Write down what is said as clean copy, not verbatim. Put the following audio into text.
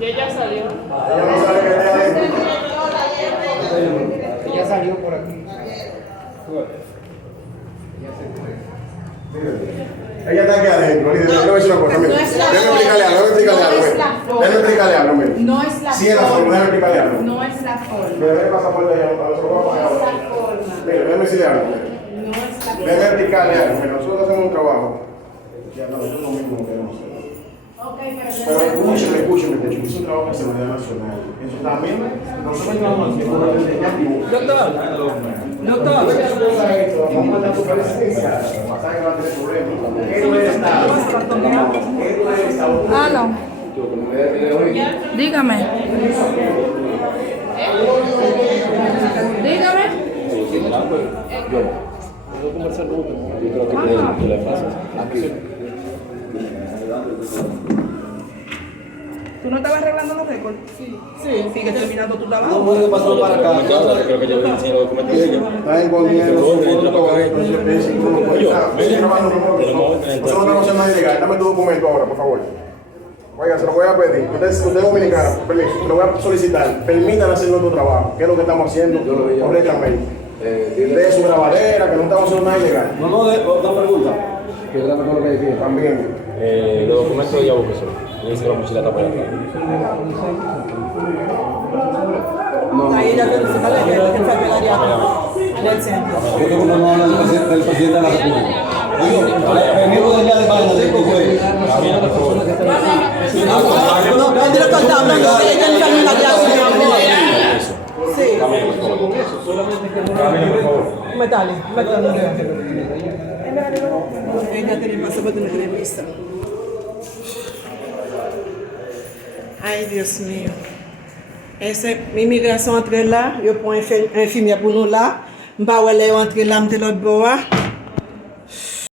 Y ella salió. Ella no sabe que está adentro. Ella salió por aquí. Ella está aquí adentro. Le voy a decir una cosa. Déjame explicarle algo. Déjame explicarle algo. No es la Sí, es la forma. Déjame explicarle algo. No es la forma. Me debe pasar por allá. Nosotros vamos a No es pagar. la forma. Mire, déjame decirle algo. No es la forma. Déjame explicarle algo. Mira, nosotros hacemos un trabajo. Ya no, nosotros mismos lo queremos hacer. Ok, Pero escúcheme, Techo, que es un trabajo de seguridad nacional. Eso también, nosotros trabajamos en un orden de activo. Doctor, Vamos a dar tu presencia. Sabe que va a tener problemas. Esto es Estado. Esto es Estado. Ah, no. Dígame. Dígame. ¿puedo conversar con usted? Yo creo que le pasa. Aquí. ¿Tú no estabas arreglando los récords? Sí. Sí, sigue terminando tu No, trabajo. puede pasar para acá. Creo que yo le enseñé los documentos de ella. Está escondiendo su punto. Entonces, tú no puedes estar. Nosotros no vamos a hacer nada ilegal. Dame tu documento ahora, por favor. Oiga, se lo voy a pedir. Usted es dominicano, permiso, se lo voy a solicitar. Permítanme hacer nuestro trabajo, que es lo que estamos haciendo correctamente. De su grabadera, que no estamos haciendo nada ilegal. No, otra pregunta. Que grave con lo que decía. También. Los documentos de ella, profesor. Le hice la mochila para atrás. Ahí ella te dice, vale, que enfermería del centro. ¿Por qué no habla del presidente de la República? Venimos de allá de Vaina, de Cojuey. No, el director está hablando, ella enfermería del amor. Sí. Metale. Ella tiene pasaporte de entrevista. Ay, Dios mío. L'immigration entre là, je prends un infirmière pour nous là. Je vais aller entrer là, je vais l'autre bois.